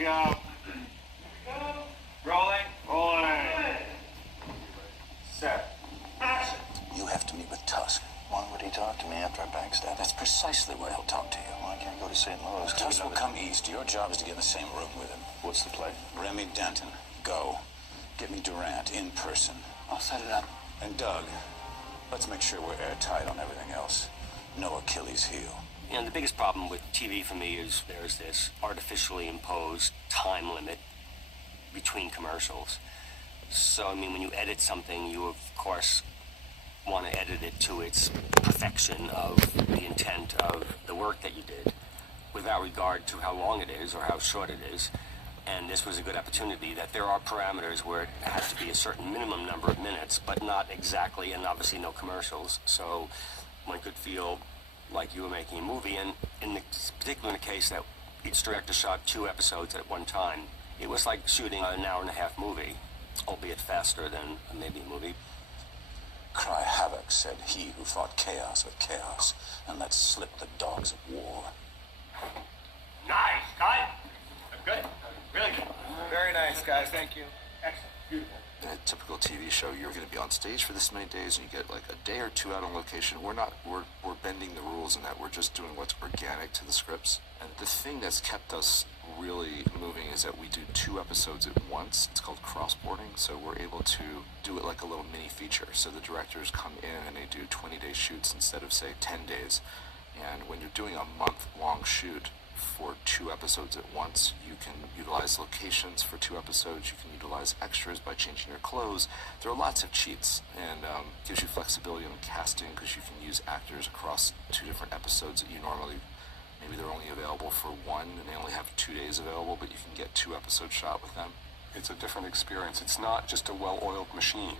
we go. Rolling. Rolling. Set. Action. You have to meet with Tusk. Why would he talk to me after I backstab? That's precisely why he'll talk to you. Well, I can't go to St. Louis. Tusk will come east. Your job is to get in the same room with him. What's the play? Remy Denton, go. Get me Durant in person. I'll set it up. And Doug, let's make sure we're airtight on everything else. No Achilles heel. You know, the biggest problem with TV for me is there's this artificially imposed time limit between commercials. So, I mean, when you edit something, you, of course, want to edit it to its perfection of the intent of the work that you did, without regard to how long it is or how short it is. And this was a good opportunity that there are parameters where it has to be a certain minimum number of minutes, but not exactly, and obviously no commercials. So one could feel like you were making a movie. And in the particular case that each director shot 2 episodes at one time, it was like shooting an hour-and-a-half movie, albeit faster than maybe a movie. Cry havoc, said he who fought chaos with chaos and let slip the dogs of war. Nice, cut. Good. Really good. Very nice, guys. Thank you. Excellent. Beautiful. In a typical TV show, you're going to be on stage for this many days, and you get like a day or 2 out on location. We're bending the rules in that we're just doing what's organic to the scripts. And the thing that's kept us really moving is that we do 2 episodes at once. It's called crossboarding, so we're able to do it like a little mini feature. So the directors come in and they do 20-day shoots instead of, say, 10 days. And when you're doing a month-long shoot for 2 episodes at once, you can utilize locations for 2 episodes. You can utilize extras by changing your clothes. There are lots of cheats, and gives you flexibility on casting because you can use actors across 2 different episodes that you normally, maybe they're only available for 1 and they only have 2 days available, but you can get 2 episodes shot with them. It's a different experience. It's not just a well-oiled machine.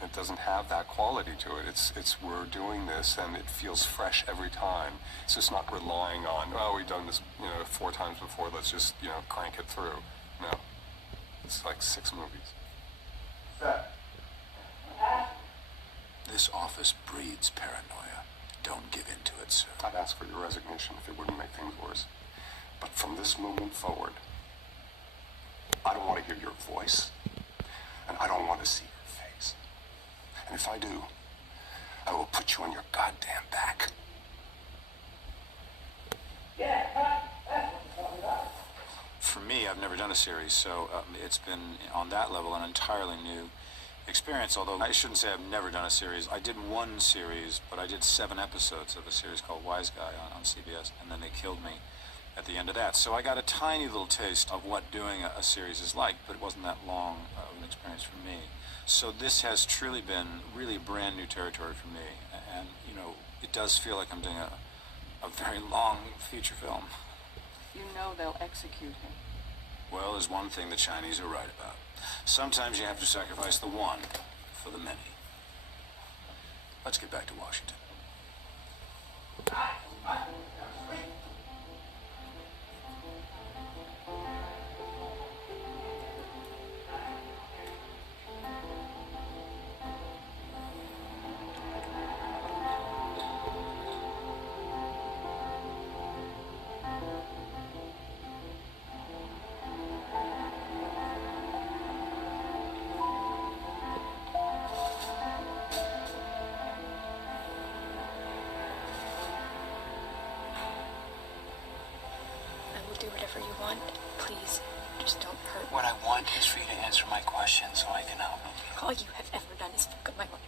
It doesn't have that quality to it. It's we're doing this and it feels fresh every time. It's just not relying on, oh, we've done this, 4 times before, let's just, crank it through. No. It's like 6 movies. Set. This office breeds paranoia. Don't give in to it, sir. I'd ask for your resignation if it wouldn't make things worse. But from this moment forward, I don't want to hear your voice, and I don't want to see your face. And if I do, I will put you on your goddamn back. For me, I've never done a series, so it's been, on that level, an entirely new experience. Although I shouldn't say I've never done a series. I did 1 series, but I did 7 episodes of a series called Wise Guy on CBS, and then they killed me at the end of that. So I got a tiny little taste of what doing a series is like, but it wasn't that long of an experience for me. So this has truly been really brand new territory for me, and it does feel like I'm doing a very long feature film. You know they'll execute him. Well, there's one thing the Chinese are right about. Sometimes you have to sacrifice the one for the many. Let's get back to Washington. Do whatever you want. Please, just don't hurt. What I want is for you to answer my questions so I can help you. All you have ever done is fuck up my life.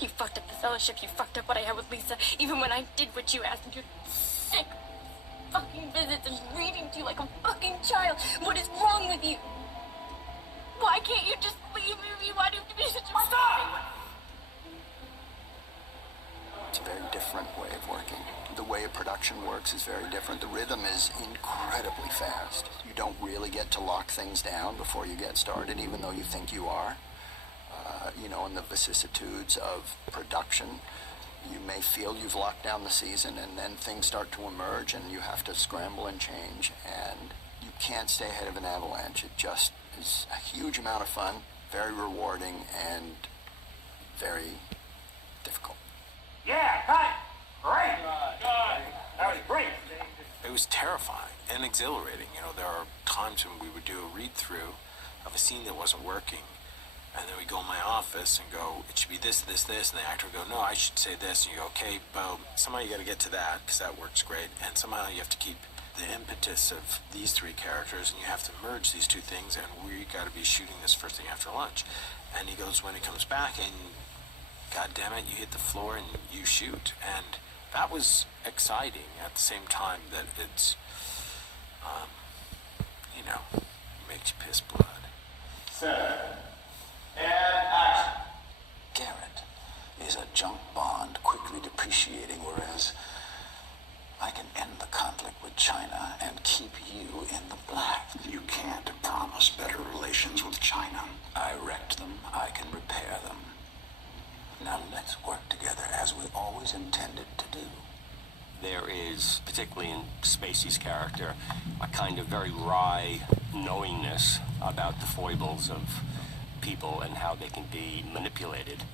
You fucked up the fellowship. You fucked up what I had with Lisa. Even when I did what you asked, and your sick fucking visits and reading to you like a fucking child. What is wrong with you? Why can't you just leave me? Why do you have to be such a stop? It's a very different way of working. The way a production works is very different. The rhythm is incredibly fast. You don't really get to lock things down before you get started, even though you think you are. In the vicissitudes of production, you may feel you've locked down the season, and then things start to emerge, and you have to scramble and change, and you can't stay ahead of an avalanche. It just is a huge amount of fun, very rewarding, and very difficult. Yeah, cut. Great. That was great. It was terrifying. and exhilarating. You know, there are times when we would do a read-through of a scene that wasn't working, and then we go in my office and go, it should be this, this, this, and the actor would go, no, I should say this, and you go, okay, boom, somehow you got to get to that, because that works great, and somehow you have to keep the impetus of these three characters, and you have to merge these two things, and we got to be shooting this first thing after lunch. And he goes, when he comes back, and God damn it, you hit the floor and you shoot. And that was exciting at the same time that it's, you know, makes you piss blood. Set. And action. Garrett is a junk bond quickly depreciating, whereas I can end the conflict with China and keep you in the black. You can't promise better relations with China. I wrecked them. I can repair them. Now let's work together as we always intended to do. There is, particularly in Spacey's character, a kind of very wry knowingness about the foibles of people and how they can be manipulated.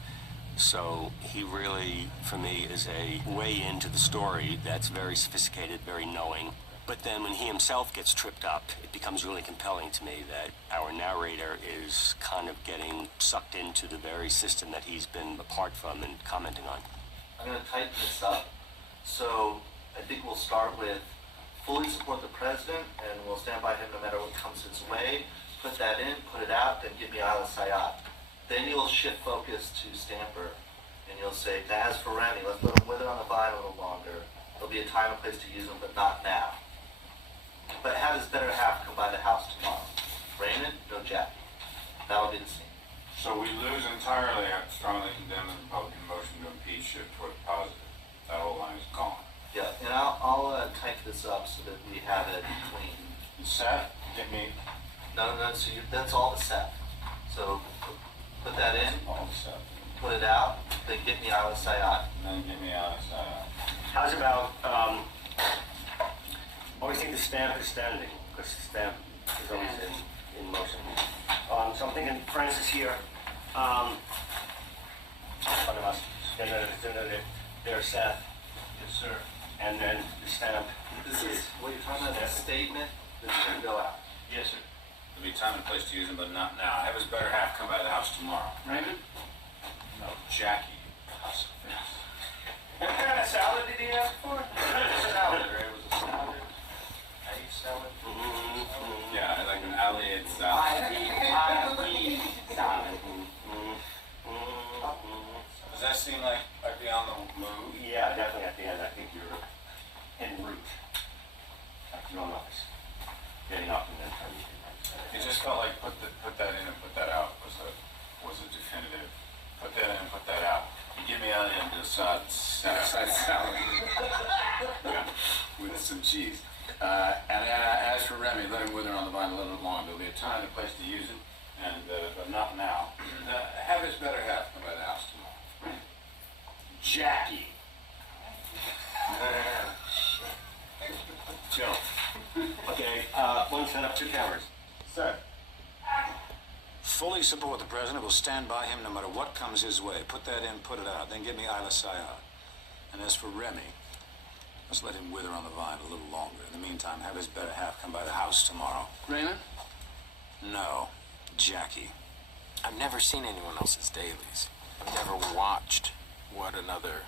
So he really, for me, is a way into the story that's very sophisticated, very knowing. But then when he himself gets tripped up, it becomes really compelling to me that our narrator is kind of getting sucked into the very system that he's been apart from and commenting on. I'm going to tighten this up. So I think we'll start with fully support the president, and we'll stand by him no matter what comes his way. Put that in, put it out, then give me Isla Sayat. Then you'll shift focus to Stamper, and you'll say, as for Remy, let's let him wither on the vine a little longer. There'll be a time and place to use him, but not now. But have his better half come by the house tomorrow. Raymond, no Jackie. That'll be the scene. So we lose entirely after strongly condemn the Republican motion to impeach, shift toward the positive. That whole line is gone. Yeah, and I'll type this up so that we have it clean. Seth, get me No, so that's all the set. So put that in, all the stuff. put it out, then get me Isla Sayat. And then get me out of side. How's about, always think the stamp is standing, because the stamp is always in motion. So I'm thinking Francis here, front of us, and then there's Seth. Yes, sir. And then the stamp. This is what you're talking about, a statement that's going to go out. Yes, sir. There'll be time and place to use him, but not now. Have his better half come by the house tomorrow. Raymond? No, Jackie. House of Fix. What kind of salad did he ask for? Salad, right? It was a salad. Egg salad. Yeah, like an allied salad. Does that seem like I'd be on the move? Yeah, definitely at the end. I think you're en route. Like you're on office. Getting up and then turning. It just felt like put that in and put that out was a definitive. Put that in and put that out. You give me on the side salad. Yeah, with some cheese. And as for Remy, let him wither on the vine a little bit longer. There'll be a time and a place to use him, and but not now. Have his better half come by the house tomorrow. Jackie. Joe. Okay, one set up 2 cameras. Set. Fully support the president. Will stand by him no matter what comes his way. Put that in, put it out. Then give me Isla Sayat. And as for Remy, let's let him wither on the vine a little longer. In the meantime, have his better half come by the house tomorrow. Raymond? No, Jackie. I've never seen anyone else's dailies. I've never watched what another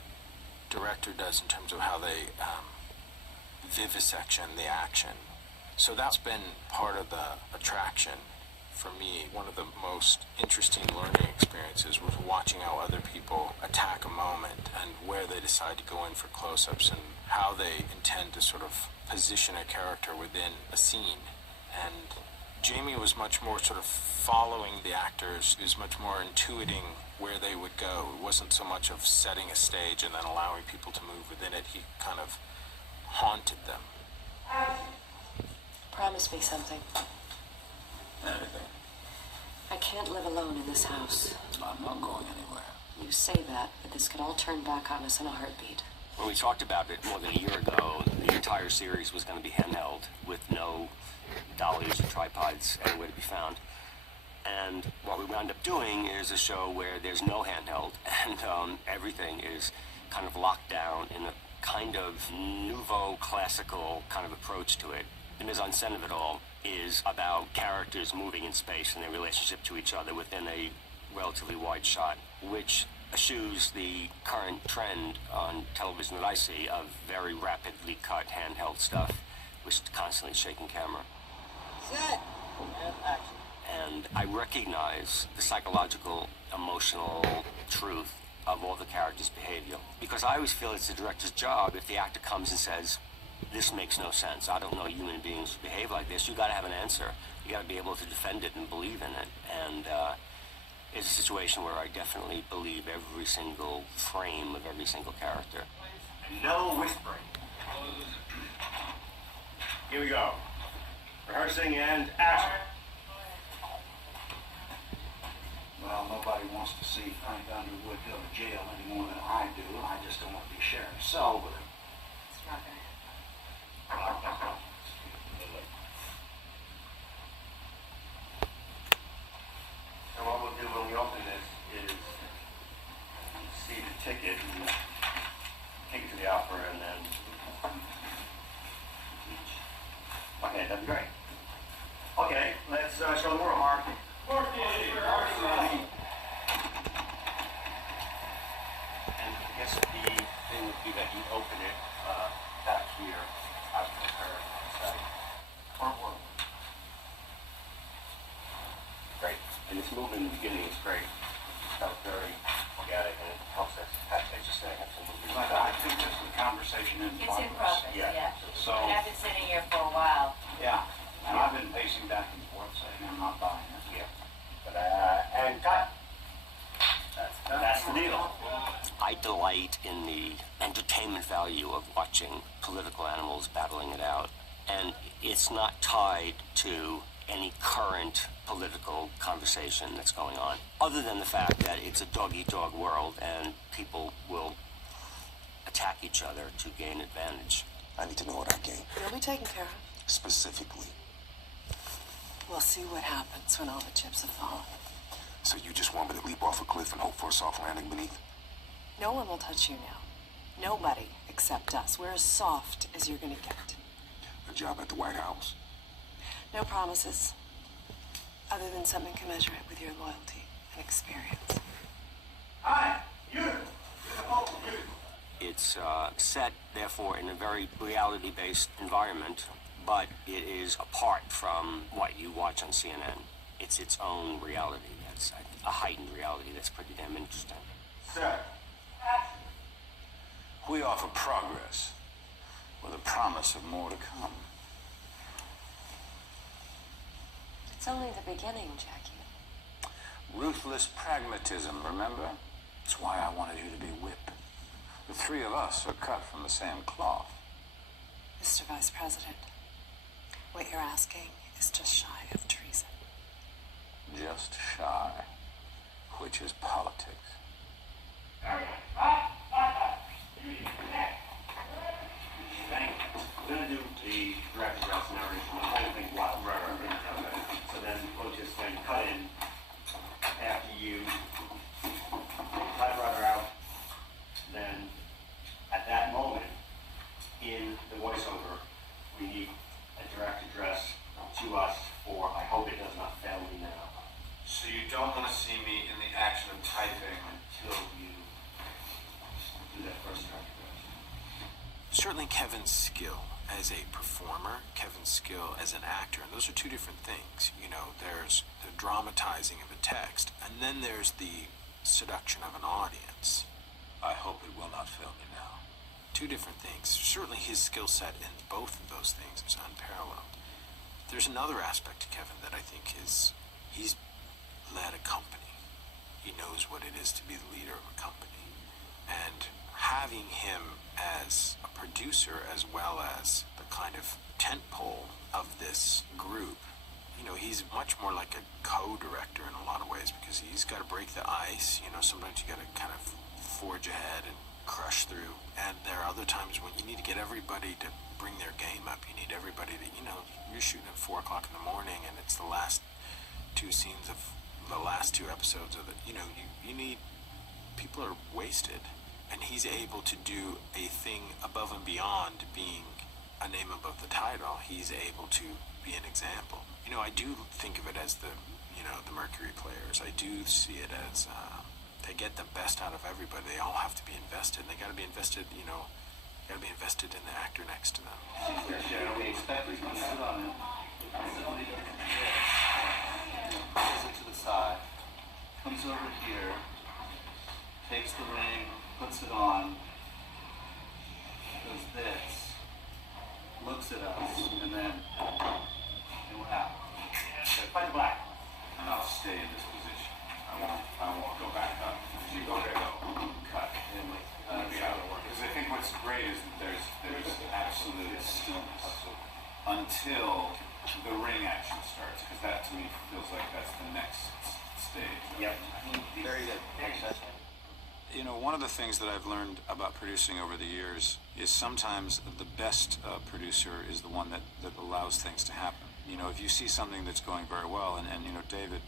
director does in terms of how they vivisection the action. So that's been part of the attraction for me. One of the most interesting learning experiences was watching how other people attack a moment and where they decide to go in for close-ups and how they intend to sort of position a character within a scene. And Jamie was much more sort of following the actors. He was much more intuiting where they would go. It wasn't so much of setting a stage and then allowing people to move within it. He kind of haunted them. Promise me something. Anything. I can't live alone in this house. I'm not going anywhere. You say that, but this could all turn back on us in a heartbeat. When we talked about it more than a year ago, the entire series was going to be handheld with no dollies or tripods anywhere to be found. And what we wound up doing is a show where there's no handheld and everything is kind of locked down in a kind of nouveau classical kind of approach to it. the mise-en-scène of it all is about characters moving in space and their relationship to each other within a relatively wide shot, which eschews the current trend on television that I see of very rapidly cut handheld stuff, which is constantly shaking camera. Set. And action. And I recognize the psychological, emotional truth of all the characters' behavior. Because I always feel it's the director's job if the actor comes and says, this makes no sense, I don't know human beings behave like this, you gotta have an answer. You gotta be able to defend it and believe in it. And it's a situation where I definitely believe every single frame of every single character. No whispering. Here we go. Rehearsing and action. Well, nobody wants to see Frank Underwood go to jail any more than I do. I just don't want to be sheriff's cell with him. It's not gonna And what we'll do when we open this is see the ticket and take it to the opera and then teach. Okay, that'd be great. Okay, let's show the world. Mark. And I guess the thing would be that you open it back here after her side. Or great. And this movement in the beginning is great. It felt very organic and it helps us just saying have some movement. But I think this is a conversation in It's in progress. progress, Yeah. yeah. So, And I've been sitting here for a while. yeah, and I've been pacing back and forth saying I'm not buying it. Yeah. But, and cut. That's the deal. I delight in the entertainment value of watching political animals battling it out. And it's not tied to any current political conversation that's going on, other than the fact that it's a dog-eat-dog world and people will attack each other to gain advantage. I need to know what I gain. You'll be taken care of. Specifically. We'll see what happens when all the chips have fallen. So you just want me to leap off a cliff and hope for a soft landing beneath? No one will touch you now. Nobody except us. We're as soft as you're gonna get. A job at the White House? No promises, other than something commensurate with your loyalty and experience. Hi, you. It's set, therefore, in a very reality-based environment, but it is apart from what you watch on CNN. It's its own reality. That's a heightened reality that's pretty damn interesting. Sir. We offer progress with a promise of more to come. It's only the beginning, Jackie. Ruthless pragmatism, remember? That's why I wanted you to be whipped. The three of us are cut from the same cloth. Mr. Vice President, what you're asking is just shy of treason. Just shy, which is politics. We're gonna do the director's house and everything, the whole thing while so then we'll just then cut in after you cut brother out. Then at that moment in the voiceover, we need a direct address to us for I hope it does not fail me now. So you don't want to see me in the action of typing? Until you do that first direct address. Certainly Kevin's skill as a performer, Kevin's skill as an actor, and those are two different things. You know, there's the dramatizing of a text, and then there's the seduction of an audience. I hope it will not fail me now. Two different things. Certainly his skill set in both of those things is unparalleled. There's another aspect to Kevin that I think is he's led a company. He knows what it is to be the leader of a company. And having him as a producer as well as the kind of tentpole of this group, you know, he's much more like a co-director in a lot of ways because he's got to break the ice. You know, sometimes you got to kind of forge ahead and crush through. And there are other times when you need to get everybody to bring their game up. You need everybody to, you know, you're shooting at 4 o'clock in the morning and it's the last two scenes of the last two episodes of it. You know, you need, people are wasted. And he's able to do a thing above and beyond being a name above the title, he's able to be an example. You know, I do think of it as the Mercury players. I do see it as they get the best out of everybody. They all have to be invested. They got to be invested, got to be invested in the actor next to them. We expect he's going to sit on it. Simply does this. Pulls it to the side. Comes over here. Takes the ring. Puts it on. Does this. Looks at us. And then. And we're out. So fight the black. And I'll stay in this position. I won't go back up. As you go there, go cut. Because I think what's great is that there's absolute stillness until the ring action starts. Because that to me feels like that's the next stage. Yep. Very good. You know, one of the things that I've learned about producing over the years is sometimes the best producer is the one that allows things to happen. You know, if you see something that's going very well, and David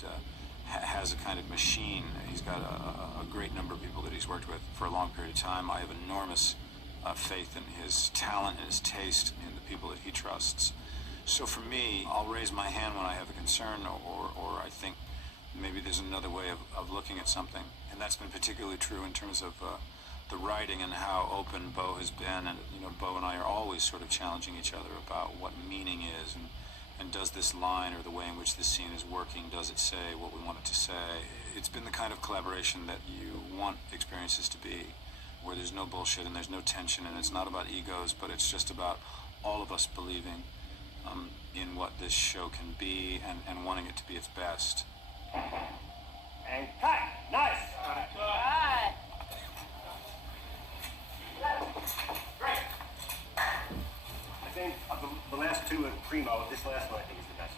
has a kind of machine. He's got a great number of people that he's worked with for a long period of time. I have enormous faith in his talent and his taste in the people that he trusts. So for me, I'll raise my hand when I have a concern or I think maybe there's another way of looking at something. And that's been particularly true in terms of the writing and how open Bo has been. And, Bo and I are always sort of challenging each other about what meaning is and does this line or the way in which this scene is working, does it say what we want it to say? It's been the kind of collaboration that you want experiences to be, where there's no bullshit and there's no tension and it's not about egos, but it's just about all of us believing in what this show can be and wanting it to be its best. And cut. Nice. Right. Great. I think of the last two in Primo, this last one I think is the best.